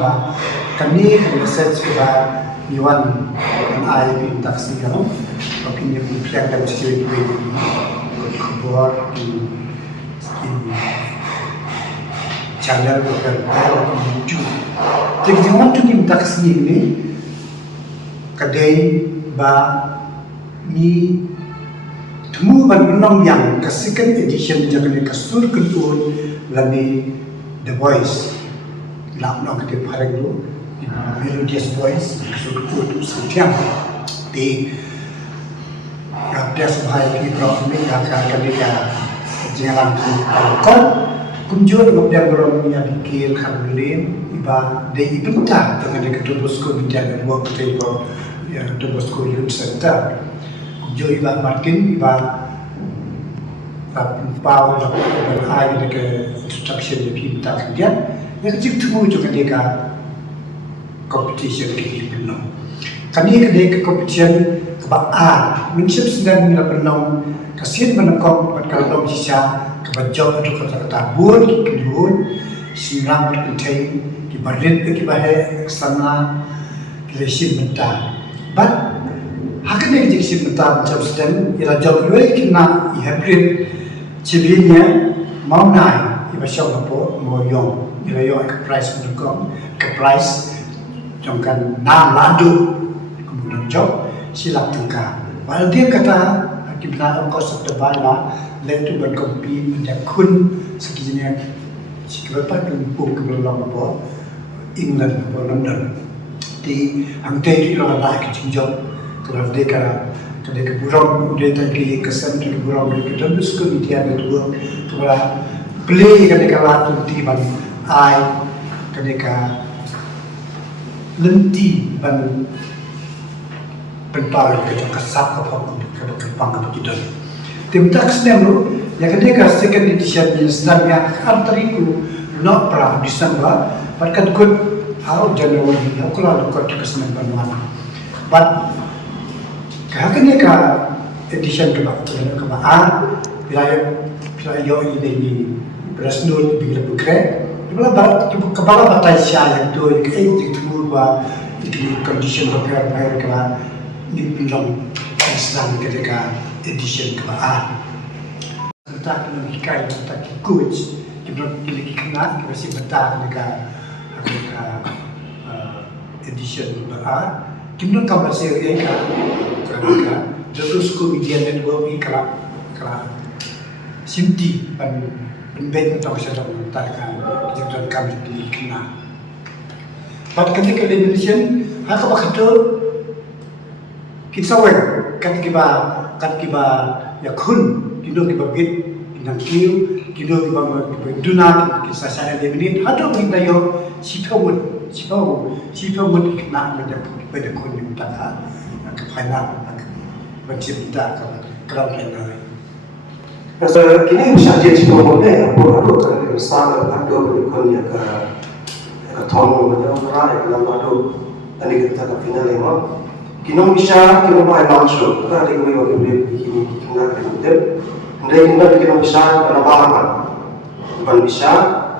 ba kami message ke ba Iwan dan ai minta siapa opinion yang dapat sekali buat in channel bukan YouTube. Jadi jangan tu minta kesini ni kadai ba ni temu ban menang yang ke second edition jangan kasur kedua lagi The Voice lam nak ke pareng tu Melodious Voice kasur kedua tu setiap di dia sebagai di program ini akan dia jangan kau kunjung kemudian beromnya dikir khanulim iba de ibenta dengan dia ketubus kemudian buat kita ya ketubus youth center kunjung iba Martin iba pau berhai ke instruction de pinta kemudian yang kecil temu juga dia competition ke ibnu kami ke competition kebaan minsip sedang menang kasih menangkap kalau bisa kebaca atau kata-kata buat kedua silang berkentai kibarin kibahe sana kilesin mentah but haknya jadi mentah macam sedang ira jauh lagi kena hybrid civilnya mau naik ibasya apa mau yong ira yong ke price menukam ke price jangkan 6 ladu kemudian jauh silap tukar walau dia kata akibat kos terbaik letu berkopi menjadi kun sekiranya sekitar tumpuk ke belakang apa England atau London di angkai di luar lah kecil kalau mereka ke burung dia tadi kesan ke burung dia kita terus ke media network kalau play ketika lalu di ban ai ketika lenti ban pental ke kesat apa ke pang apa gitu. Timtak sedang yang ketika second edition sedang yang antariku not pra December berkat good how January aku lalu kat kesenang bermana but ketika edition kebaan bila yo ini berasnul bila bukre kepala batai saya yang tu itu bahwa itu condition prepare kelan di bilang sedang ketika edition kebaan tak mengikai tak coach kita pilih kena kita si betah ketika edition kebaan kita kabar seri ketika terus kemudian network ini kalau sinti penbet atau sedang mentarkan kita kami pilih kena pada ketika edition hak apa kata kita ketika ya kun kita bit dengan kiu kita duna kita saya eliminate ada kita yo sipawut kena pada kun kita ke final bercinta kalau final kini bisa jadi sipawut aku kan sama aku kun ya ke thong macam orang yang lalu tadi kita ke final lima kinong bisa kinong ay langsung kita ada yang mau beli kini kita kemudian kita kinong bisa penampakan bukan bisa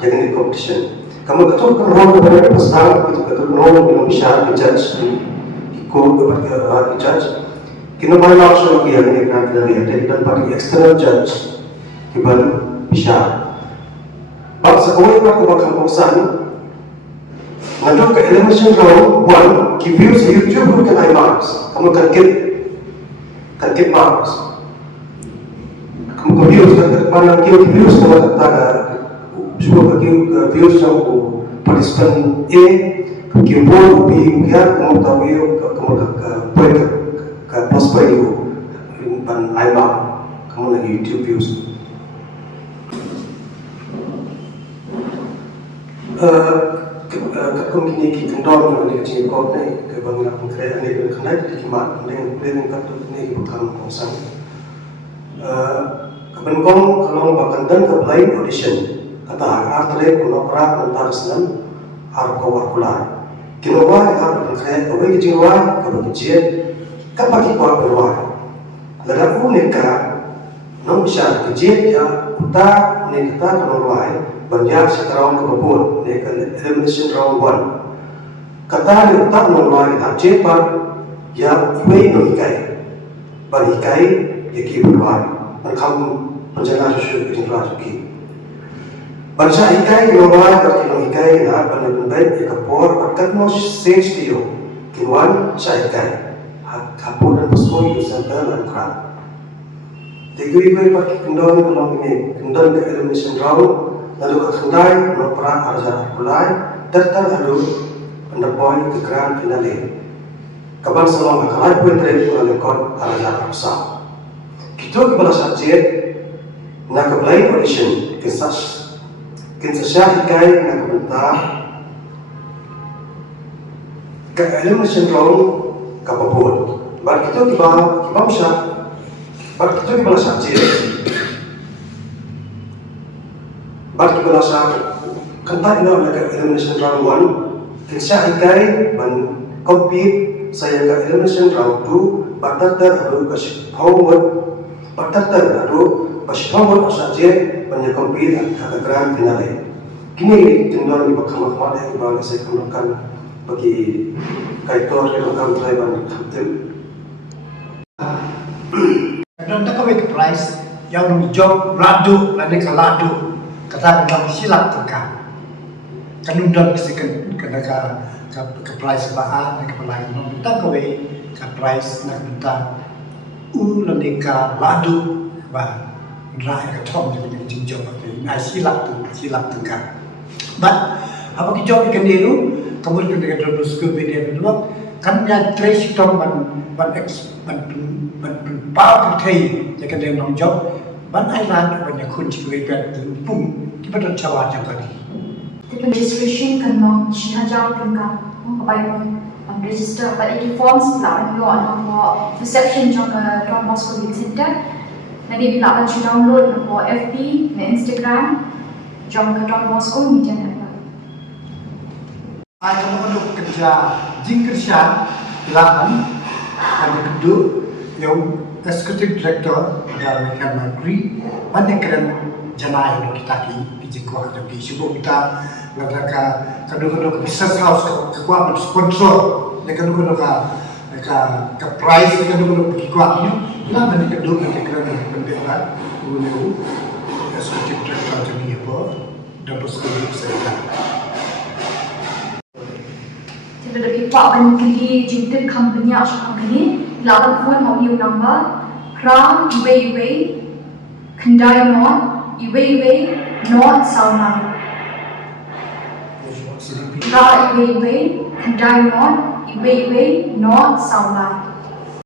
jadi competition kamu betul kalau beberapa pasal itu betul kinong bisa dijudge ikut beberapa dijudge kinong ay langsung dia ini kan dari ada dan pakai external judge kita bisa bangsa kau yang aku bakal bosan Ngadu ke elimination round 1, ki views YouTube kan ay marks. Kamu kan get marks. Kamu views kan mana views kamu kata semua views yang participant A, ki board B, ya kamu tahu kamu point ke plus point itu ban ay mark. Kamu lagi YouTube views. Kemungkinan kita kendor dengan kecil kau ni kebanyakan konkret ni berkenaan dengan kimat dengan kata ni bukan konsang. Kebenkong kalau bahkan dan keplain audition kata artre kuno perak mentar senam arkawar kulai. Kinuwa yang konkret kau bagi jiwa kau bagi jet kau bagi kau berwah. Lalu unika nom bisa kejet ya kita ni kita kenuai banyak sekarang kebun ni kan elimination round 1 kata dia tak nolai tak cepat ya iwe no ikai ban ikai ya ki berwari ban kamu penjana susu penjana suki bansa ikai nolai ban kino ikai na ban baik ya kapor ban katmo stage tiyo kinwan sa ikai kapor dan posko yu santa dan kran Tegui gue pakai kendon kalau ini kendon ke elimination round lalu ke kendai berperan arja kulai tertar lalu pendapoy ke grand finale kapan selama kalai pun trade oleh kon arja arsa kita kepala subjek nak apply audition kisah syarikai nak bentar ke elimination round kapapun bar kita kibam syak bar kita kepala subjek bar kepala subjek kentai nak elimination round 1 kisah ikai ban compete saya ke elimination round 2 batatar adu kasih homework batatar adu kasih homework saja banyak compete ke grand finale kini tindon di bakal yang bagi saya kemudian bagi kaitor yang akan mulai banyak hampir kadang tak kawin price yang job ladu lani kaladu kata kadang silap tengah kanundang kesikan kena ke price baan ke pelai non tak kawin ke price nak minta lani ladu ba rai ke tom jadi jinjau tapi nai silap tengah but apa ki job ikan dulu kemudian dengan terus ke beda dulu kan ya trace tom ban bao thầy để cái đêm nông job ban ai làm ban nhà khun chỉ về bên từ pung cái bắt đầu chào cho cái The registration kan nong sinajau kan apa itu register but it forms lah yo no reception jong ke Don Bosco Youth Center nanti bila kan download no FB na Instagram jong ke Don Bosco Media Network. Ada orang kerja jingkirsan lahan ada kedua yang executive director dari Kemagri banyak keren janai untuk kita di jengkau atau di subuh kita ladaka kadang-kadang business house kekuatan sponsor dan kadang-kadang ke price kadang-kadang kekuatannya lah banyak kedua yang keren bendera dulu executive director jadi apa dan bersekali saya Jadi lebih pak bagi jumpa company atau company lawan phone mobile number Pram Iwe Kendai Not Iwe Not Salman Pram Iwe Kendai Not Iwe Not Salman